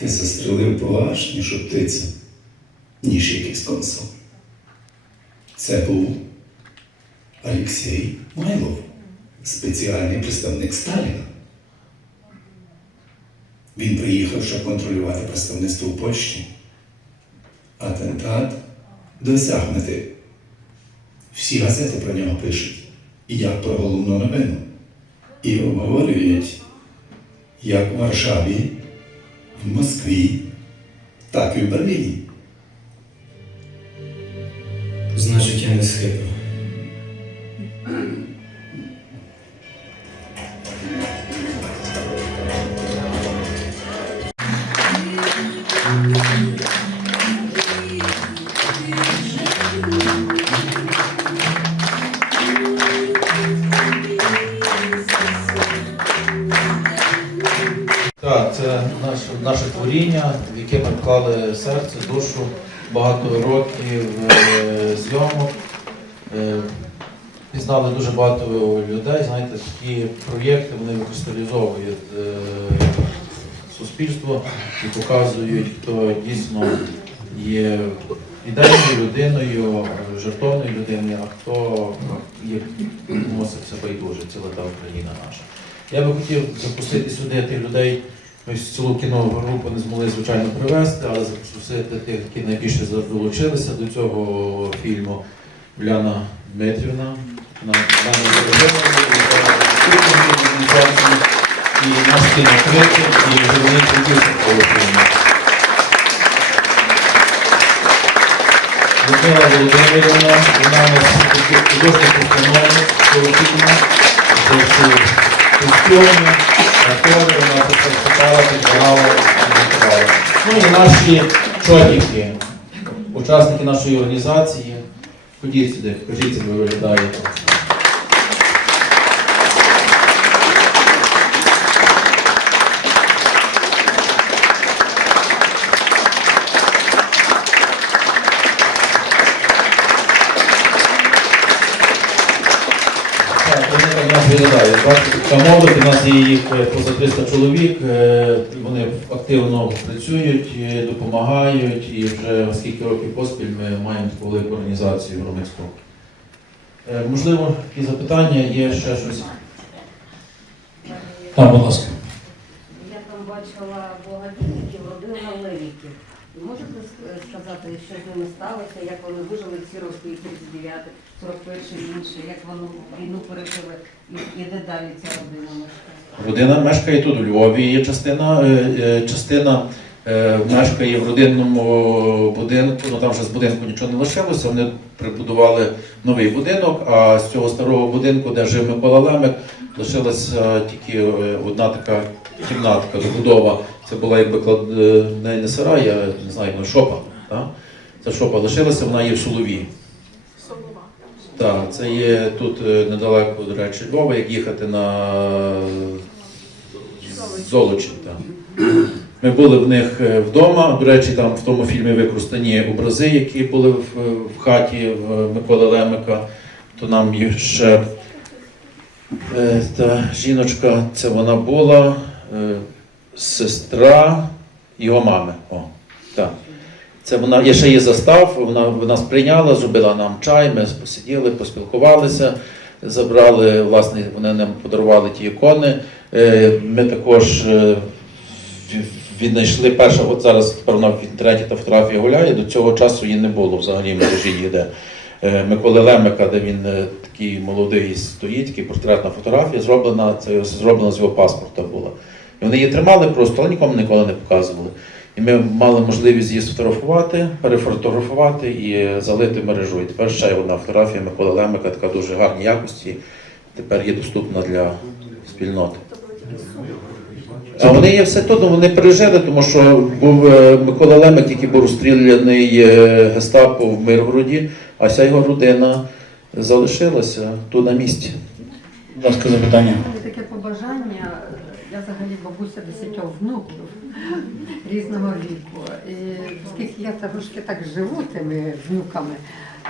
Ти застрелив поважнішу птицю, ніж якийсь консул. Це був Олексій Майлов, спеціальний представник Сталіна. Він приїхав, щоб контролювати представництво в Польщі. Атентат досягнути. Всі газети про нього пишуть, як про головну новину. І обговорюють, як в Варшаві, в Москві, так і в Берліні. Значить, я не схибив. Яке вклали серце, душу, багато років е, зйомок. Е, пізнали дуже багато людей. Знаєте, такі проєкти вони викристалізовують е, суспільство і показують, хто дійсно є ідейною людиною, жертовною людиною, а хто є носиться байдуже, ціла та Україна наша. Я би хотів запустити сюди тих людей. Ми цілу кіногрупу не змогли, звичайно, привезти, але запросити тих, які найбільше долучилися до цього фільму. Уляна Дмитрівна, і наш кінокритик, і цього фільму. Людмила Володимирівна, вона у нас художник постановник всі костюми, актори, у нас все читала, підбирала. Ну і наші чотики, учасники нашої організації. Ходіть сюди, покажіть, як. Так, вони так нас виглядають. Бачите, молодь, у нас є їх е, поза 300 чоловік, е, вони активно працюють, е, допомагають, і вже скільки років поспіль ми маємо таку велику організацію громадську. Можливо, які запитання, є ще щось. Так, будь ласка. Я там бачила благодійників, родину Галеріків. Можете сказати, що з ними сталося, як вони вижили ці роки, 39, 41, інші, як вони війну пережили, і, і де далі ця родина мешкає? Родина мешкає тут у Львові. Є частина, е, е, частина мешкає в родинному будинку. Ну там вже з будинку нічого не лишилося. Вони прибудували новий будинок. А з цього старого будинку, де жив Микола Лемик, лишилася тільки е, одна така кімнатка, добудова. Це була якби клад... е, не, не сарай, а не знаю, шопа. Так? Ця шопа лишилася, вона є в Солові. Так, це є тут е, недалеко, до речі, Львова, як їхати на Золочин. Так. Ми були в них е, вдома. До речі, там в тому фільмі використані образи, які були в, в хаті в Миколи Лемика. То нам ще е, та жіночка, це вона була е, сестра його мами. О, так. Це вона, я ще її застав, вона, вона сприйняла, зробила нам чай, ми посиділи, поспілкувалися, забрали, власне, вони нам подарували ті ікони. Е, Ми також е, віднайшли перша, от зараз вона в інтернеті та фотографія гуляє, до цього часу її не було взагалі в мережі її де. Е, Миколи Лемика, де він е, такий молодий стоїть, такий портретна фотографія, зроблена, це зроблена з його паспорта була. І вони її тримали просто, але нікому ніколи не показували. І ми мали можливість її сфотографувати, перефотографувати і залити мережу. І тепер ще одна фотографія Миколи Лемика, така дуже гарній якості. Тепер є доступна для спільноти. А вони є все тут, ну, вони пережили, тому що був е, Микола Лемик, який був розстріляний е, гестапо в Миргороді, а вся його родина залишилася тут на місці. Будь ласка, запитання. У мене таке побажання. Я взагалі бабуся десятьох внуків різного віку. І оскільки я трошки так живу тими внуками,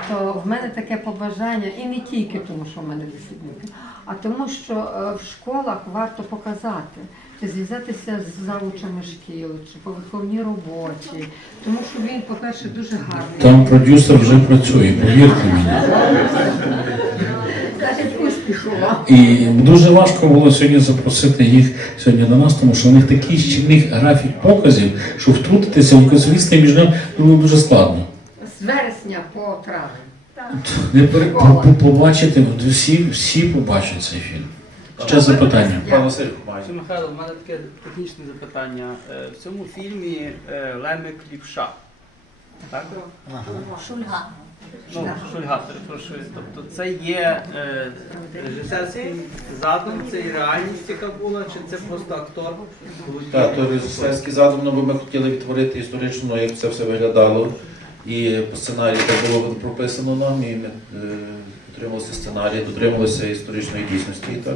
то в мене таке побажання, і не тільки тому, що в мене 10 внуків, а тому, що е, в школах варто показати, зв'язатися з завучами шкіл чи по виховній роботі, тому що він, по-перше, дуже гарний. Там продюсер вже працює, повірте мені. І дуже важко було сьогодні запросити їх сьогодні до нас, тому що у них такий щільний графік показів, що втрутитися в якусь між ними було дуже складно. З вересня по травень. Не пере- по- по- побачити, всі, всі побачать цей фільм. Ще запитання. Пан Василь Михайло, в мене таке технічне запитання. Е, В цьому фільмі е, Лемик лівша. Так? Шульга. Ну, Шульга, перепрошую. Тобто це є е, режисерський задум, це і реальність, яка була, чи це просто актор? Так, то режисерський задум, ну, бо ми хотіли відтворити історично, як це все виглядало. І по сценарію так було прописано нам, і ми е, дотрималися сценарію, дотрималися історичної дійсності. і Так,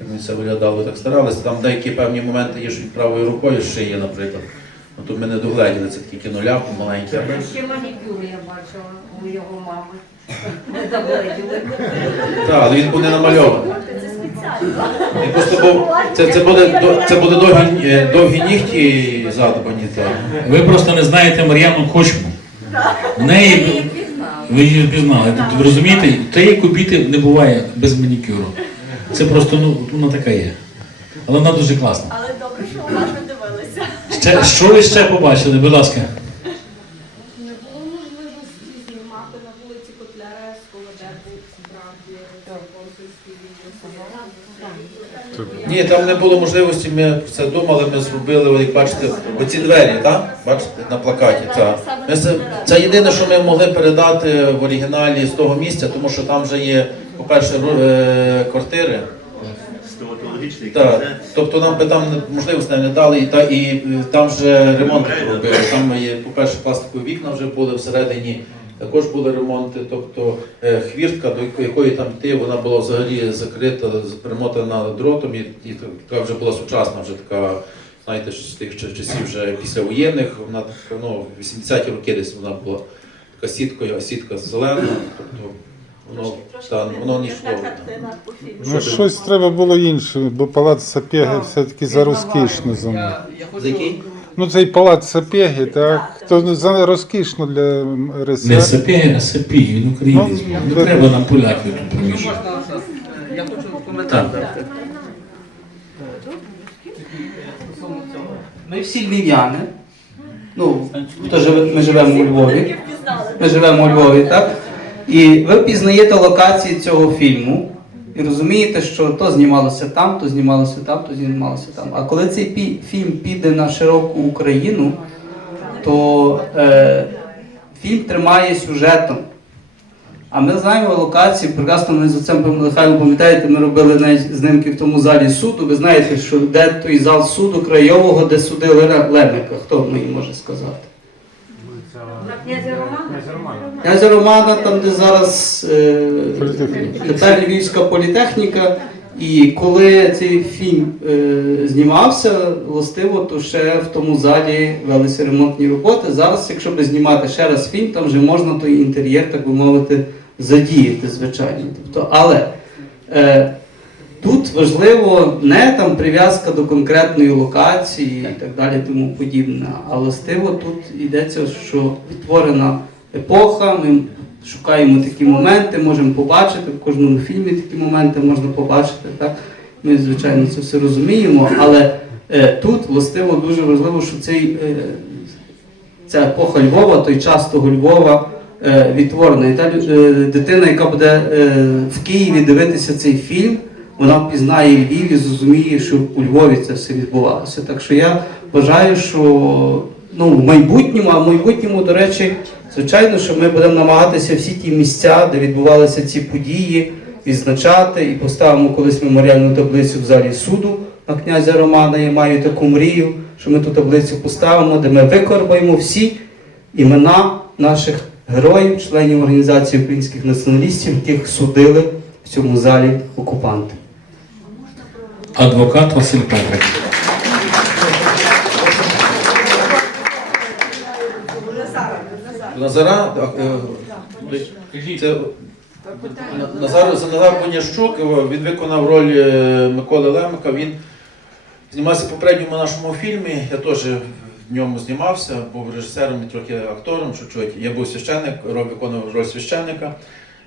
як ми це виглядало, так старалися. Там деякі певні моменти є, що правою рукою ще є, наприклад. Ну, то ми не догледіли, це такі кіноляп маленькі. аби- Ще манікюр я бачила у його мами. Не догледіли. Так, але він був не намальований. Він просто був, це, це, буде, до- це буде довгі, е, довгі нігті задобані. Так. Ви просто не знаєте Мар'яну Кочму. В неї ви її впізнали. Тобто, ви розумієте, тієї кубіти не буває без манікюру. Це просто ну, вона така є. Але вона дуже класна. Але добре, що уважно дивилися. Ще, що ви ще побачили, будь ласка? Не було можливості знімати на вулиці Котляревського, де був справді консульський відділ. Ні, там не було можливості, ми це думали, ми зробили, як бачите, оці двері, так? Бачите, на плакаті. Так. Ми це, це єдине, що ми могли передати в оригіналі з того місця, тому що там вже є, по-перше, е, квартири. стоматологічний Так, тобто нам би там можливості не дали, і, та, і е, там вже ремонт робили. Там є, по-перше, пластикові вікна вже були всередині, також були ремонти. Тобто е, хвіртка, до якої там йти, вона була взагалі закрита, примотана дротом, і, і така вже була сучасна, вже така, знаєте, з тих часів вже післявоєнних, вона така, ну, 80-ті роки десь вона була така сіткою, а сітка зелена. Тобто, воно, та, воно не йшло. Ну, щось треба було інше, бо палац Сапєги все-таки за розкішно за мною. За який? Ну, цей палац Сапєги, так, то за розкішно для Не РСР. сапі, а сапі, він українець. Ну, Не треба нам поляків тут Ну, поміщати. можна зараз. Е, Я хочу коментар дати. Ми всі львів'яни. Ну, хто живе, ми живемо у Львові. Ми живемо у Львові, так? І ви впізнаєте локації цього фільму і розумієте, що то знімалося там, то знімалося там, то знімалося там. А коли цей фільм піде на широку Україну, то е, фільм тримає сюжетом. А ми знаємо локації, прекрасно ми з отцем Михайлом пам'ятаєте, ми робили навіть знимки в тому залі суду. Ви знаєте, що де той зал суду краєвого, де судили Лемика. Хто мені може сказати? На князя Романа? Князя Романа, там, де зараз е, тепер Львівська політехніка. І коли цей фільм е, знімався, властиво, то ще в тому залі велися ремонтні роботи. Зараз, якщо би знімати ще раз фільм, там вже можна той інтер'єр, так би мовити, задіяти, звичайно. Тобто, але е, тут важливо не там прив'язка до конкретної локації і так далі, тому подібне. А властиво тут йдеться, що відтворена епоха. Ми шукаємо такі моменти, можемо побачити. В кожному фільмі такі моменти можна побачити. Так? Ми, звичайно, це все розуміємо, але е, тут властиво дуже важливо, що цей, е, ця епоха Львова, той час того Львова е, відтворена. І та е, дитина, яка буде е, в Києві дивитися цей фільм, вона впізнає Львів і зрозуміє, що у Львові це все відбувалося. Так що я вважаю, що ну, в майбутньому, а в майбутньому, до речі, звичайно, що ми будемо намагатися всі ті місця, де відбувалися ці події, відзначати і поставимо колись меморіальну таблицю в залі суду на князя Романа. Я маю таку мрію, що ми ту таблицю поставимо, де ми викорбаємо всі імена наших героїв, членів організації українських націоналістів, яких судили в цьому залі окупанти. Адвокат Василь Петрик. Назара, е, це Назар, Назар Бонящук, він виконав роль е, Миколи Лемика. Він знімався в попередньому нашому фільмі. Я теж в ньому знімався, був режисером і трохи актором чуть-чуть. Я був священник, виконував роль священника,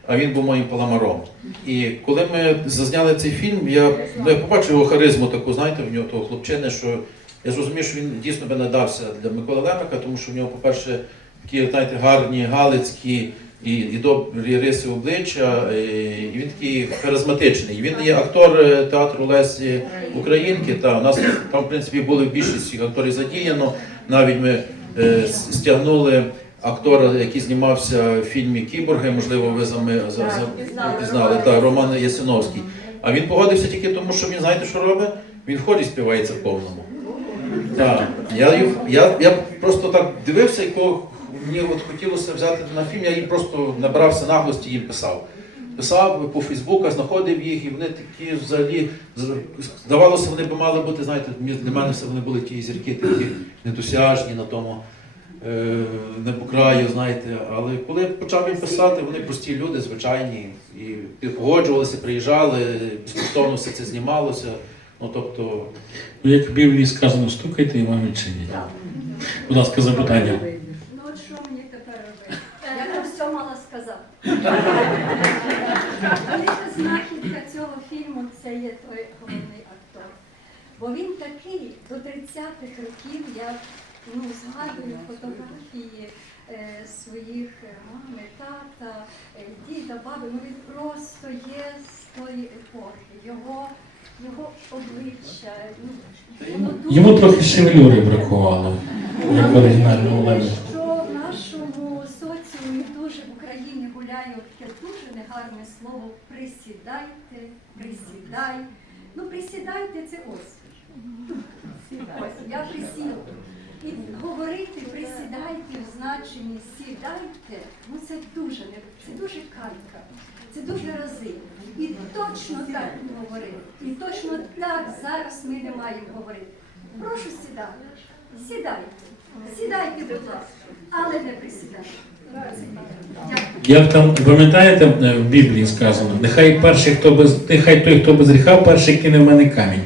а він був моїм паламаром. І коли ми зазняли цей фільм, я, ну, я побачив його харизму таку, знаєте, в нього того хлопчини, що я зрозумів, що він дійсно би надався для Миколи Лемика, тому що в нього, по-перше, такі, знаєте, гарні, галицькі і, і добрі риси обличчя, і, він такий харизматичний. Він є актор е, театру Лесі Українки. Та у нас там, в принципі, були більшість акторів задіяно. Навіть ми е, стягнули актора, який знімався в фільмі Кіборги, можливо, ви за, ми- за, за пізнали, та Роман Ясиновський. А він погодився тільки тому, що він знаєте, що робить? Він в хорі співається повному. Так, я, я, я просто так дивився, якого мені от хотілося взяти на фільм, я їм просто набрався наглості і їм писав. Писав по Фейсбуках, знаходив їх, і вони такі взагалі здавалося, вони б мали бути, знаєте, для мене все вони були ті зірки, такі недосяжні на тому е, небокраю, знаєте. Але коли я почав їм писати, вони прості люди, звичайні, і погоджувалися, приїжджали, безкоштовно все це знімалося. Ну тобто, Ну, як в Біблії сказано, стукайте і вам відчинять. Будь ласка, запитання. Ну от що мені тепер робити? Я про все мала сказати. Велика знахідка цього фільму це є той головний актор. Бо він такий до 30-х років, я ну, згадую фотографії е, своїх мами, тата, е, діда, баби. Ну він просто є з тої епохи. Його, його обличчя. Ну, воно дуже- Йому трохи шевелюри бракувало, як оригінальному Лемику. що в нашому соціумі дуже в Україні гуляє таке дуже негарне слово присідайте, присідай. Ну, присідайте це ось. Ось, я присів. І говорити присідайте в значенні сідайте, ну це дуже не це дуже калька, це дуже рази. І точно так говорити. І точно так зараз ми не маємо говорити. Прошу сідати. Сідайте. Сідайте, будь ласка, але не присідайте. Як там, пам'ятаєте, е, в Біблії сказано, нехай перший, хто без, нехай той, хто без гріха, перший кине в мене камінь.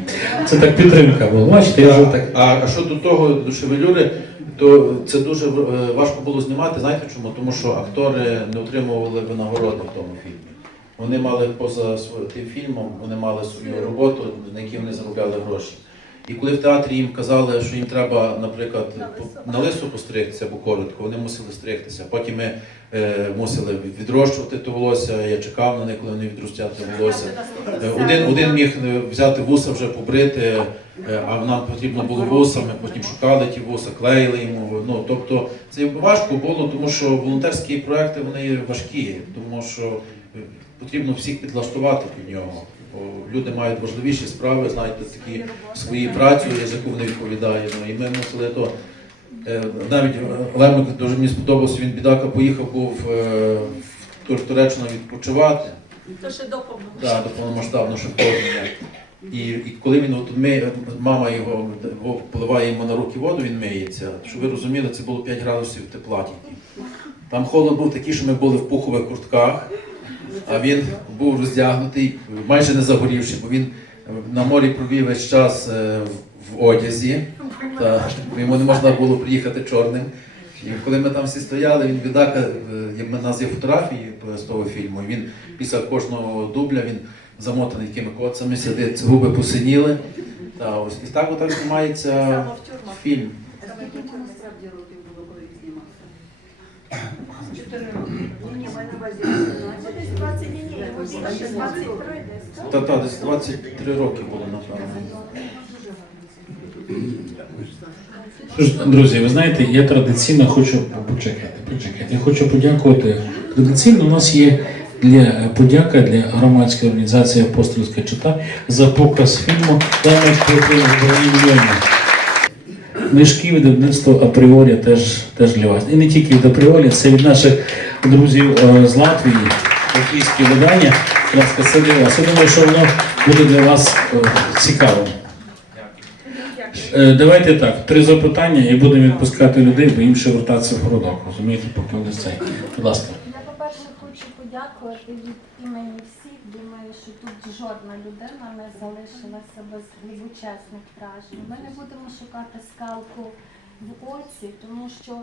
Це так підтримка була. Бачите, я вже так. А, а щодо того, до шевелюри, то це дуже е, важко було знімати. Знаєте чому? Тому що актори не отримували винагороди в тому фільмі. Вони мали поза тим фільмом, вони мали свою роботу, на якій вони заробляли гроші. І коли в театрі їм казали, що їм треба, наприклад, на лису постригтися або коротко, вони мусили стригтися. Потім ми е, мусили відрощувати те волосся. Я чекав на них, коли вони відростять волосся. Е, Один, один міг е, взяти вуса вже побрити, е, а нам потрібно було вуса, ми потім шукали ті вуса, клеїли йому. Ну, тобто це важко було, тому що волонтерські проекти вони важкі, тому що потрібно всіх підлаштувати під нього. Люди мають важливіші справи, знаєте, такі свої праці, за яку вони відповідають. Ну, і ми мусили то. Е, Навіть Лемик дуже мені сподобався, він бідака поїхав був е, в Тур- Туреччину відпочивати. Це ще допомога. Да, до повномасштабного вторгнення. І, і коли він от ми, мама його о, поливає йому на руки воду, він миється. Щоб ви розуміли, це було 5 градусів тепла тільки. Там холод був такий, що ми були в пухових куртках, а він був роздягнутий, майже не загорівши, бо він на морі провів весь час е, в, одязі. Та, йому не можна було приїхати чорним. І коли ми там всі стояли, він бідака, е, в нас є фотографії з того фільму. і Він після кожного дубля він замотаний такими коцами, сидить, губи посиніли. Та, ось. І так отак знімається фільм. Скільки насправді років було, коли він знімався? Чотири роки. Ні, маю на увазі 18. Десь 20 днів, більше 23 десь. Та, та, десь 23 роки було, напевно. Що ж, Друзі, ви знаєте, я традиційно хочу почекати, почекати. Я хочу подякувати. Традиційно у нас є для подяка для громадської організації Апостольська чита за показ фільму «Лемик проти бронемільйонів». Книжки видавництво апріорі теж, теж для вас. І не тільки від апріорі, це від наших друзів е, з Латвії, латвійське видання. Будь ласка. Я думаю, що воно буде для вас е, цікавим. Е, Давайте так, три запитання і будемо відпускати людей, бо їм ще вертатися в городок, розумієте, поки вони цей. Будь ласка. Я, по-перше, хочу подякувати від імені всіх, думаю, що тут жодна людина не залишилася без глибочесних вражень. Ми не будемо шукати скалку в оці, тому що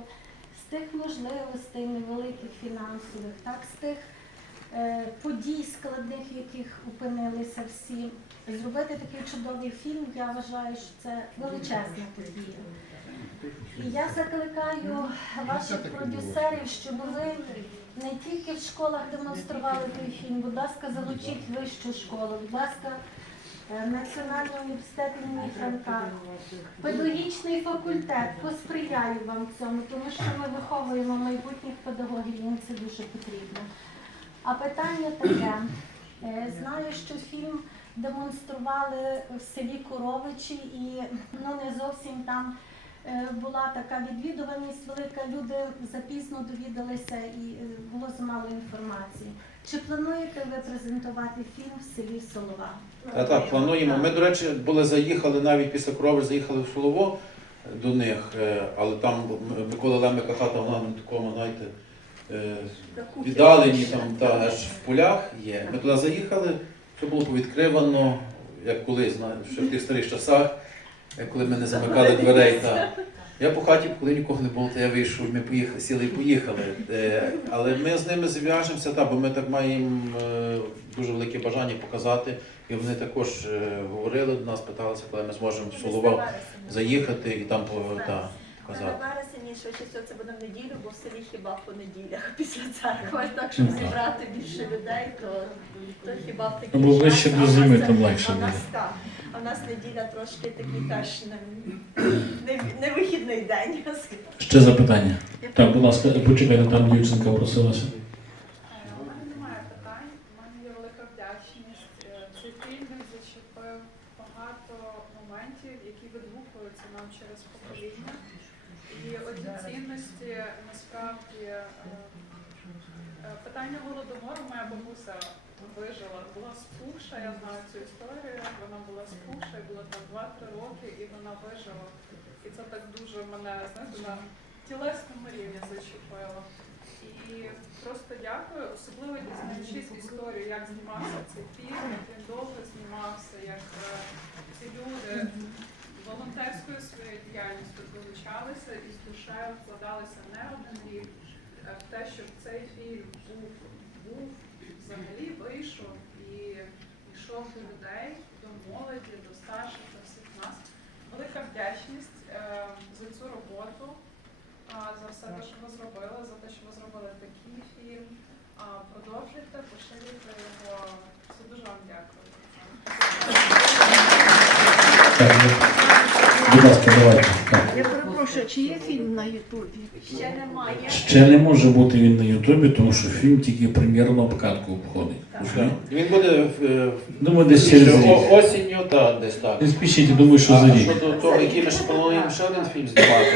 тих можливостей невеликих фінансових, так з тих е, подій складних, яких опинилися всі, зробити такий чудовий фільм, я вважаю, що це величезна подія. І я закликаю ваших продюсерів, щоб ви не тільки в школах демонстрували той фільм, будь ласка, залучіть вищу школу, будь ласка, е, Національний університет імені Франка, педагогічний факультет, посприяю вам цьому, тому що ми виховуємо майбутніх педагогів, їм це дуже потрібно. А питання таке. Е, Знаю, що фільм демонстрували в селі Коровичі і ну, не зовсім там е, була така відвідуваність велика. Люди запізно довідалися і було замало інформації. Чи плануєте ви презентувати фільм в селі Солова? Та так, плануємо. Ми, до речі, були заїхали навіть після корови, заїхали в Солово до них, е, але там Микола Лемика хата, вона на такому, знаєте, е, віддалені там та аж в полях є. Ми туди заїхали, все було повідкривано, як колись, знаєте, ще в тих старих часах, коли ми не замикали дверей. Та. Я по хаті, коли нікого не було, то я вийшов, ми поїхали, сіли і поїхали. Е, Але ми з ними зв'яжемося, та, бо ми так маємо е, дуже велике бажання показати. І вони також е, говорили до нас, питалися, коли ми зможемо в Соловав заїхати і там та, показати. Вересні швидше це буде в неділю, бо в селі хіба по неділях після церкви. Так, щоб зібрати більше людей, то, то хіба в такий Або ближче до зими, там легше а в нас буде. так. А в нас неділя трошки такий теж не, не, не вихідний день. Ще запитання. Так, будь ласка, почекайте, там дівчинка просилася. У мене немає питань, у мене є велика вдячність. Е, Цей фільм зачепив багато моментів, які відгукуються нам через покоління. І оці цінності насправді е, е, питання голодомору моя бабуся вижила, була спухша, я знаю цю історію. Вона була спухша, і було там 2-3 роки, і вона вижила. І це так дуже мене знаєте, на тілесному рівні зачепило. І просто дякую, особливо дізнаючись історію, як знімався цей фільм, як він довго знімався, як е, ці люди волонтерською своєю діяльністю долучалися і з душею вкладалися не один рік е, в те, щоб цей фільм був, був взагалі вийшов і до людей, до молоді, до старших, до всіх нас. Велика вдячність е, за цю роботу за все те, що ви зробили, за те, що ви зробили такий фільм. Продовжуйте, поширюйте його. Все дуже вам дякую. Будь ласка, давайте. Так. Чи є фільм на Ютубі? Ще немає. Ще не може бути він на Ютубі, тому що фільм тільки прем'єрну обкатку обходить. Розумієте? Він буде в, е, Думаю, десь через ще рік. о- осінню, та десь так. Не спішіть, думаю, що за А рік. щодо того, який ми ще плануємо ще один фільм знімати,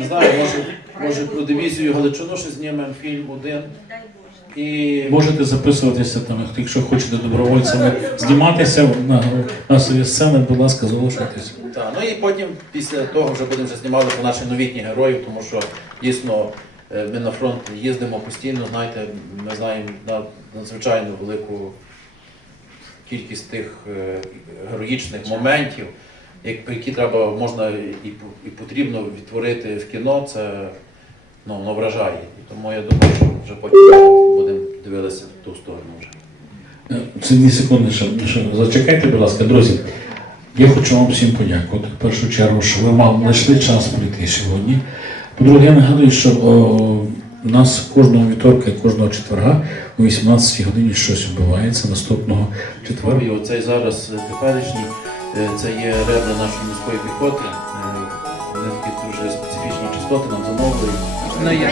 не знаю, може, може про дивізію Галичину ще знімемо фільм один. І Можете записуватися там, якщо хочете добровольцями зніматися на масові сцени, будь ласка, залишайтеся. Так, ну і потім після того вже будемо вже знімати про наших новітніх героїв, тому що дійсно е, ми на фронт їздимо постійно, знаєте, ми знаємо надзвичайно велику кількість тих е, героїчних моментів, які треба можна і, потрібно відтворити в кіно, це ну, воно вражає. І тому я думаю, що вже потім будемо дивитися в ту сторону вже. Е, Це дві секунди ще, ще зачекайте, будь ласка, друзі. Я хочу вам всім подякувати. В першу чергу, що ви мали знайшли час прийти сьогодні. По-друге, я нагадую, що о, у нас кожного вівторка і кожного четверга о 18 годині щось відбувається наступного четверга. І оцей зараз теперішній, е, це є ребра нашої міської піхоти. Е, Вони такі дуже специфічні частоти нам замовили. Ну, я.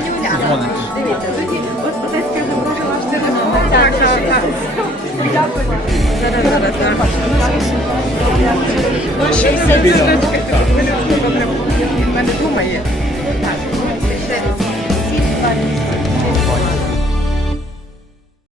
Дивіться, тоді от Одеська може ваш телефон. Так, так, так. Зараз, зараз, зараз. Ну, 60 мене вдома є.